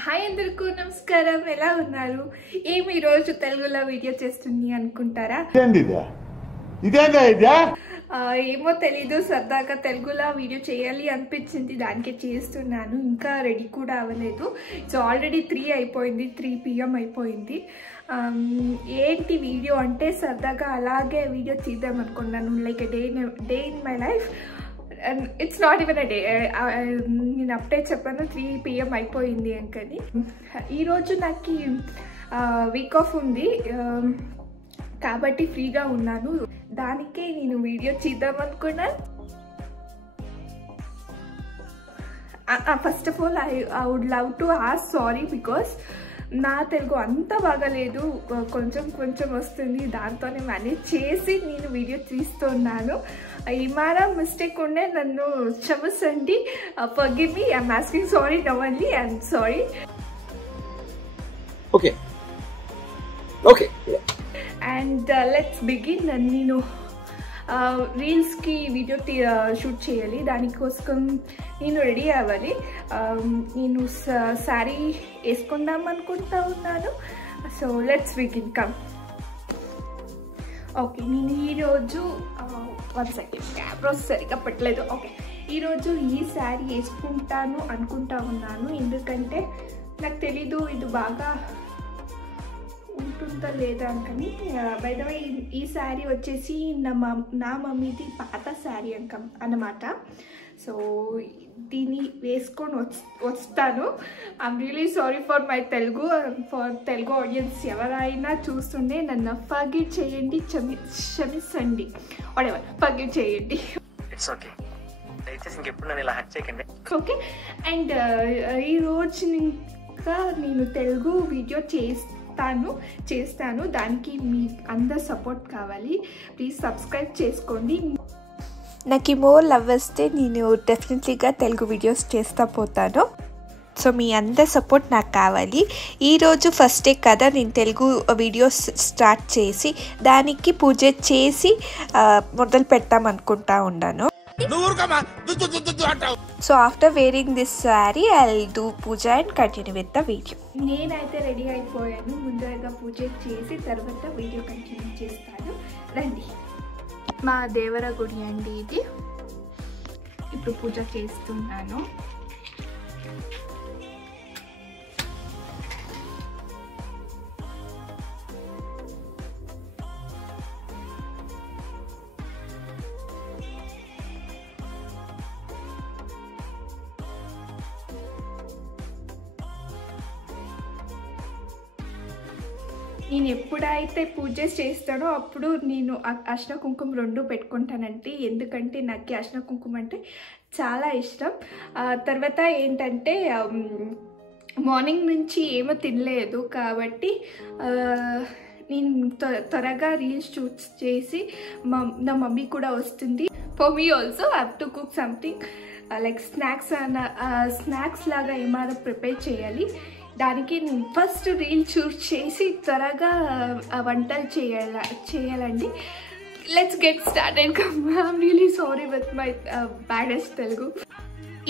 Hi అందరికీ నమస్కారం. ఎలా ఉన్నారు? ఈ రోజు తెలుగులో వీడియో చేస్తుంది అనుకుంటారా? ఏమో తెలీదు, సరదాగా తెలుగులో వీడియో చేయాలి అనిపించింది, దానికే చేస్తున్నాను. ఇంకా రెడీ కూడా అవ్వలేదు. సో ఆల్రెడీ 3 అయిపోయింది, 3 PM అయిపోయింది. ఏంటి వీడియో అంటే సరదాగా అలాగే వీడియో చేద్దాం అనుకున్నాను, like day in my life. It's not even a day. నేను అప్పుడే చెప్పాను 3 PM అయిపోయింది అని. ఈరోజు నాకు వీక్ ఆఫ్ ఉంది కాబట్టి ఫ్రీగా ఉన్నాను, దానికే నేను వీడియో చేద్దాం అనుకున్నాను. First of all I would love to ask sorry because నా తెలుగు అంత బాగాలేదు, కొంచెం వస్తుంది, దాంతోనే మేనేజ్ చేసి నేను వీడియో తీస్తున్నాను. ఏమైనా మిస్టేక్ ఉండే నన్ను క్షమించండి. Forgive me. I'm asking sorry now only. I'm sorry. Okay and let's begin. నేను రీల్స్కి వీడియో షూట్ చేయాలి, దానికోసం నేను రెడీ అవ్వాలి. నేను శారీ వేసుకుందాం అనుకుంటా ఉన్నాను. So let's begin. Come. Okay, నేను ఈరోజు 1 సెకండ్, కెమెరా సరిగ్గా పెట్టలేదు. ఓకే, ఈరోజు ఈ శారీ వేసుకుంటాను అనుకుంటా ఉన్నాను, ఎందుకంటే నాకు తెలీదు ఇది బాగా ఉంటుందా లేదా అని. బై ద వే ఈ శారీ వచ్చేసి నా మమ్మీది పాత శారీ అన్నమాట. సో దీన్ని వేసుకొని వస్తాను. I'm really sorry for my Telugu audience. ఎవరైనా చూస్తుండే నన్ను ఫర్గివ్ చేయండి, క్షమించండి, వాటెవర్, ఫర్గివ్ చేయండి. ఓకే. అండ్ ఈరోజు ఇంకా నేను తెలుగు వీడియో చేస్తాను, దానికి మీ అందరు సపోర్ట్ కావాలి. ప్లీజ్ సబ్స్క్రైబ్ చేసుకోండి. నాకు మోర్ లవ్ వస్తే నేను డెఫినెట్లీగా తెలుగు వీడియోస్ చేస్తా పోతాను. సో మీ అందరి సపోర్ట్ నాకు కావాలి. ఈరోజు ఫస్ట్ డే కదా, నేను తెలుగు వీడియోస్ స్టార్ట్ చేసి దానికి పూజ చేసి మొదలు పెడతాం అనుకుంటా ఉన్నాను. So after wearing this sari I'll do puja and continue with the video. నేనైతే రెడీ అయిపోయాను. ముందరగా పూజ చేసి తర్వాత వీడియో కంటిన్యూ చేస్తాను. రండి. మా దేవర గుడి అండి ఇది. ఇప్పుడు పూజ చేస్తున్నాను. నేను ఎప్పుడైతే పూజ చేస్తానో అప్పుడు నేను అర్శన కుంకుమ 2 పెట్టుకుంటానంటే, ఎందుకంటే నాకు అర్శన కుంకుమ అంటే చాలా ఇష్టం. తర్వాత ఏంటంటే మార్నింగ్ నుంచి ఏమో తినలేదు కాబట్టి నేను త్వరగా రీల్స్ షూట్ చేసి నా మమ్మీ కూడా వస్తుంది. For me also I have to cook something like snacks లాగా ఏమైనా ప్రిపేర్ చేయాలి. దానికి నేను ఫస్ట్ రీల్ షూట్ చేసి త్వరగా వంటలు చేయాలండి. Let's get started. I'm really sorry with my baddest Telugu.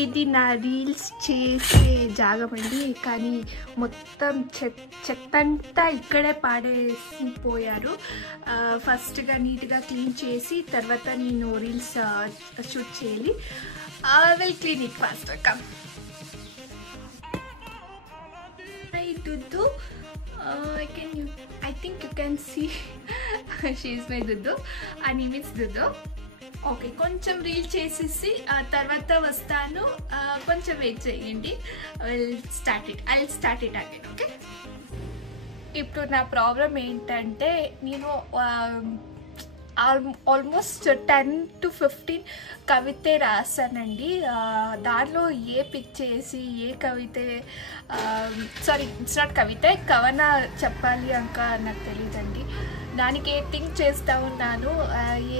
ఇది నా రీల్స్ చేసే జాగం అండి, కానీ మొత్తం చెత్తంతా ఇక్కడే పాడేసిపోయారు. ఫస్ట్గా నీట్గా క్లీన్ చేసి తర్వాత నేను రీల్స్ షూట్ చేయాలి. I will clean it fast. Come. Dudu, I think you can see she is my Dudu. Her name is Dudu. Okay, కొంచెం రీల్ చేసేసి తర్వాత వస్తాను, కొంచెం వెయిట్ చేయండి. I start it again. Okay. ఇప్పుడు నా ప్రాబ్లం ఏంటంటే నేను ఆల్మోస్ట్ 10 to 15 కవితే రాశానండి. దానిలో ఏ పిక్ చేసి ఏ కవితే, సారీ ఇట్స్ నాట్ కవిత, కవన చెప్పాలి ఇంకా నాకు తెలియదండి. దానికి ఏ థింక్ చేస్తూ ఉన్నాను,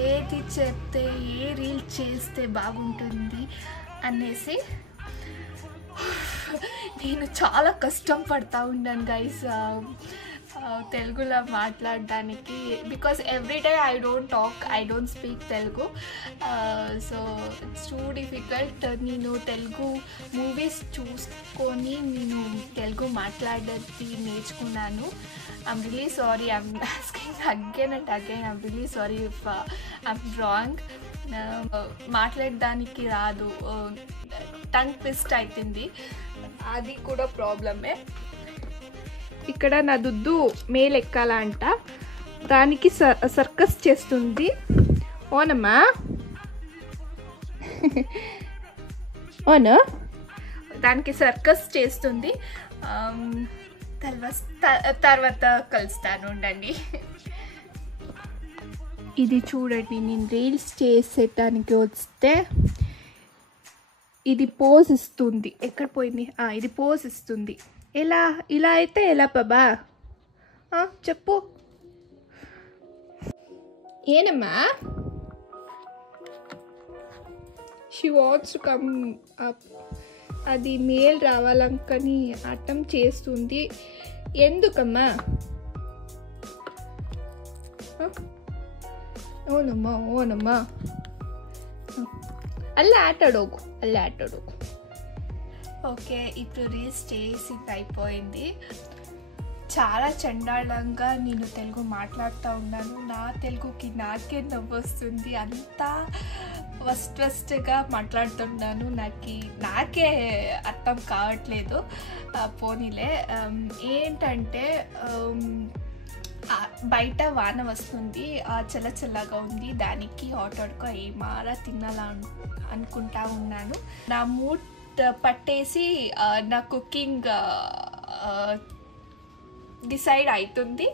ఏది చెప్తే ఏ రీల్ చేస్తే బాగుంటుంది అనేసి నేను చాలా కష్టం పడతా ఉన్నాను గైస్. తెలుగులో మాట్లాడడానికి, because everyday I don't speak Telugu. So it's too difficult. నేను తెలుగు మూవీస్ చూసుకొని నేను తెలుగు మాట్లాడేది నేర్చుకున్నాను. I'm really sorry, I'm asking again and again. I'm really sorry if I'm wrong. మాట్లాడడానికి రాదు, టంగ్ ట్విస్ట్ అవుతుంది, అది కూడా ప్రాబ్లమే. ఇక్కడ నా దుద్దు మేలు ఎక్కాలంట, దానికి సర్కస్ చేస్తుంది. ఓనమ్మా, ఓను, దానికి సర్కస్ చేస్తుంది. తర్వాత కలుస్తాను, ఉండండి. ఇది చూడండి, నేను రీల్స్ చేసేటానికి వస్తే ఇది పోజ్ ఇస్తుంది. ఎక్కడ పోయింది? ఇది పోజ్ ఇస్తుంది. ఇలా అయితే ఎలా బాబా? చెప్పు. ఏనమ్మా? She wants to come up. అది మేల్ రావాలనుకని అటం చేస్తుంది. ఎందుకమ్మా? ఓనమ్మా అల్ల ఆటాడోగు. ఓకే, ఇప్పుడు రీల్స్ చేసింది అయిపోయింది. చాలా చండాలంగా నేను తెలుగు మాట్లాడుతూ ఉన్నాను. నా తెలుగుకి నాకే నవ్వు వస్తుంది. అంతా ఫస్ట్గా మాట్లాడుతున్నాను. నాకే అర్థం కావట్లేదు. పోనీలే. ఏంటంటే బయట వాన వస్తుంది, చల్లగా ఉంది. దానికి హాట్ ఏమారా తినాలా అనుకుంటా ఉన్నాను. నా మూడ్ పట్టేసి నా కుకింగ్ డిసైడ్ అవుతుంది.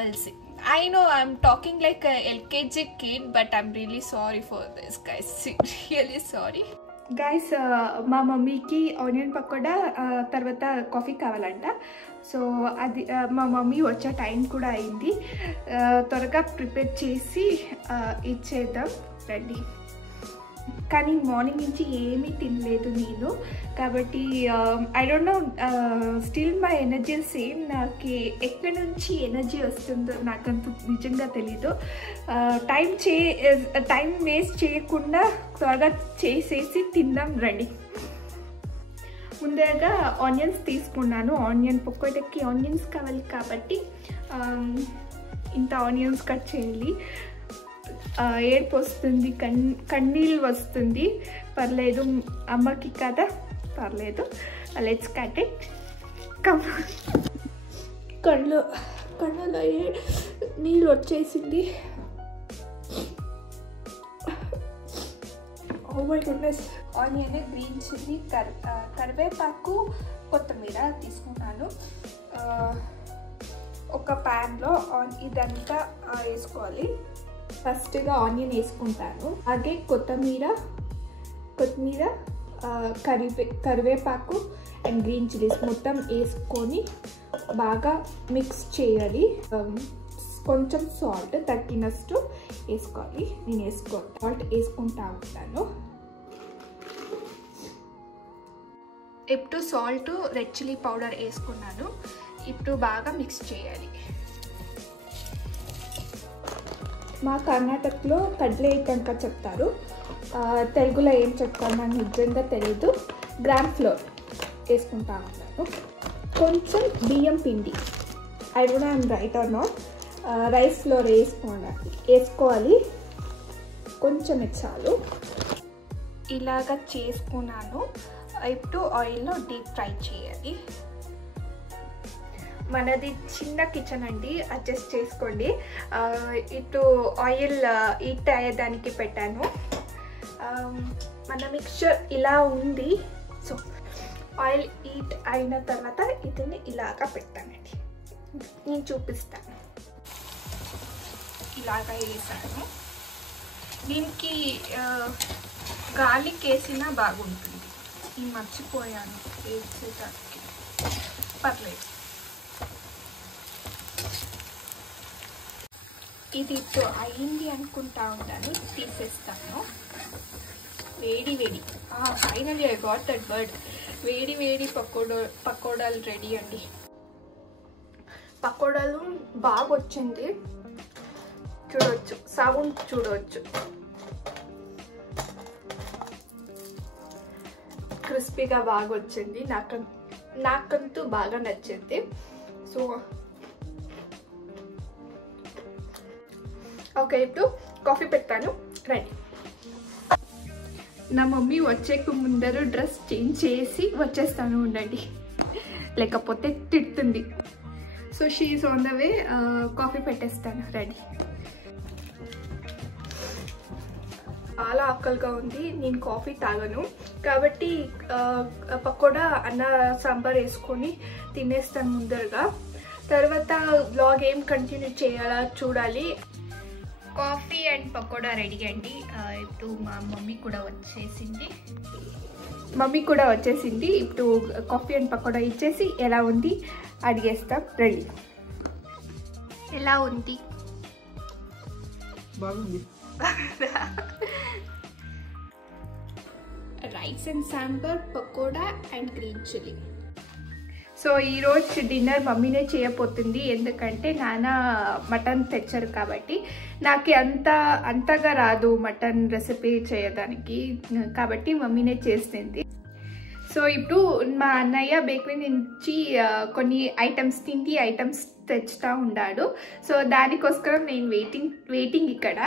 వెల్సి, I know I'm talking like a LKG kid, but I'm really sorry for this, guys. Really sorry. Guys, మా మమ్మీకి ఆనియన్ పకోడా తర్వాత కాఫీ కావాలంట. సో అది మా మమ్మీ వచ్చే టైం కూడా అయింది. త్వరగా ప్రిపేర్ చేసి ఇచ్చేద్దాం రండి. కానీ మార్నింగ్ నుంచి ఏమీ తినలేదు నేను, కాబట్టి I don't know, still my energy same. నాకు ఎక్కడి నుంచి ఎనర్జీ వస్తుందో నాకంత నిజంగా తెలీదు. టైం వేస్ట్ చేయకుండా త్వరగా చేసేసి తిందాం రండి. ముందుగా ఆనియన్స్ తీసుకున్నాను. ఆనియన్ పకోడాకి ఆనియన్స్ కావాలి కాబట్టి ఇంత ఆనియన్స్ కట్ చేయాలి. ఏడుపు వస్తుంది, కన్నీళ్ళు వస్తుంది. పర్లేదు, అమ్మకి కదా, పర్లేదు. Let's cut it. కళ్ళలో నీళ్ళు వచ్చేసింది. Oh my goodness. Onion, green chilli, కరివేపాకు, కొత్తిమీర తీసుకున్నాను. ఒక ప్యాన్లో ఇదంతా వేసుకోవాలి. ఫస్ట్గా ఆనియన్ వేసుకుంటాను, అలాగే కొత్తిమీర, కరివేపాకు అండ్ గ్రీన్ చిల్లీస్ మొత్తం వేసుకొని బాగా మిక్స్ చేయాలి. కొంచెం సాల్ట్ తగ్గినట్టు వేసుకోవాలి. నేను సాల్ట్ వేసుకుంటా ఉంటాను. ఇప్పుడు సాల్ట్, రెడ్ చిల్లీ పౌడర్ వేసుకున్నాను. ఇప్పుడు బాగా మిక్స్ చేయాలి. మా కర్ణాటకలో కడ్లే టంక చెప్తారు, తెలుగులో ఏం చెప్తారు నాకు నిజంగా తెలీదు. గ్రామ్ ఫ్లోర్ వేసుకుంటా ఉంటాను. కొంచెం బియ్యం పిండి, I don't know I'm right are not. Rice flour వేసుకోవాలి. కొంచెం చాలు. ఇలాగ చేసుకున్నాను. ఇప్పుడు ఆయిల్లో డీప్ ఫ్రై చేయాలి. మనది చిన్న కిచెన్ అండి, అడ్జస్ట్ చేసుకోండి. ఇటు ఆయిల్ హీట్ అయ్యేదానికి పెట్టాను. మన మిక్చర్ ఇలా ఉంది. సో ఆయిల్ హీట్ అయిన తర్వాత ఇదిని ఇలాగా పెట్టానండి. నేను చూపిస్తాను. ఇలాగా వేసాను. దీనికి గార్లిక్ వేసినా బాగుంటుంది. నేను మర్చిపోయాను వేసేదానికి. పర్లేదు. ఇది ఇప్పుడు అయింది అనుకుంటా ఉంటాను, తీసేస్తాను. వేడి finally I got that word. వేడి పకోడాలు రెడీ అండి. పకోడాలు బాగా వచ్చింది, చూడవచ్చు, సౌండ్ చూడవచ్చు, క్రిస్పీగా బాగా వచ్చింది. నాకంతూ బాగా నచ్చింది. సో ఓకే, ఇప్పుడు కాఫీ పెట్టాను, రెడీ. నా మమ్మీ వచ్చేకు ముందర డ్రెస్ చేంజ్ చేసి వచ్చేస్తాను ఉండండి, లేకపోతే తిడుతుంది. So she is on the way. Coffee పెట్టేస్తాను, రెడీ. చాలా ఆకలిగా ఉంది, నేను కాఫీ తాగను కాబట్టి పకోడా అన్న సాంబార్ వేసుకొని తినేస్తాను ముందరగా. తర్వాత బ్లాగ్ ఏం కంటిన్యూ చేయాలా చూడాలి. కాఫీ అండ్ పకోడా రెడీ అండి. ఇప్పుడు మా మమ్మీ కూడా వచ్చేసింది. ఇప్పుడు కాఫీ అండ్ పకోడా ఇచ్చేసి ఎలా ఉంది అడిగేస్తాం. రెడీ. ఎలా ఉంది? బాగుంది. Rice and sambar, pakoda and green chilli. So ఈరోజు డిన్నర్ మమ్మీనే చేయబోతుంది, ఎందుకంటే నాన్న మటన్ తెచ్చారు కాబట్టి నాకు అంతగా రాదు మటన్ రెసిపీ చేయడానికి, కాబట్టి మమ్మీనే చేస్తుంది. సో ఇప్పుడు మా అన్నయ్య బేకరీ నుంచి కొన్ని ఐటమ్స్, తిండి ఐటమ్స్ తెచ్చుతూ ఉన్నాడు. సో దానికోసం నేను వెయిటింగ్ ఇక్కడ.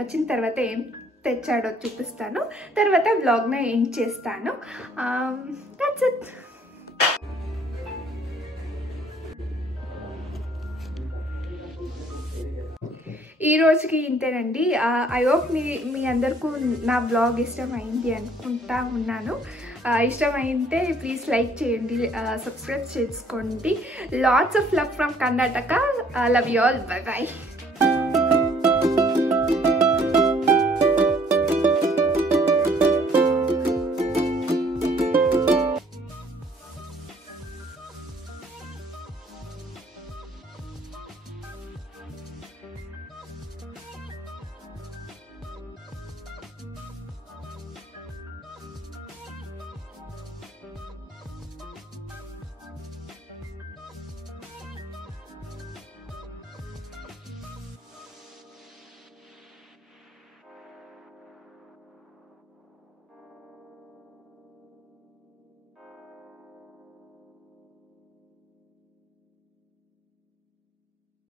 వచ్చిన తర్వాత ఏం తెచ్చాడో చూపిస్తాను, తర్వాత వ్లాగ్ని ఎండ్ చేస్తాను. That's it. ఈ రోజుకి ఇంతేనండి. ఐ హోప్ మీ అందరికీ నా బ్లాగ్ ఇష్టమైంది అనుకుంటా ఉన్నాను. ఇష్టమైతే ప్లీజ్ లైక్ చేయండి, సబ్స్క్రైబ్ చేసుకోండి. Lots of love from Karnataka. Love you all. Bye bye.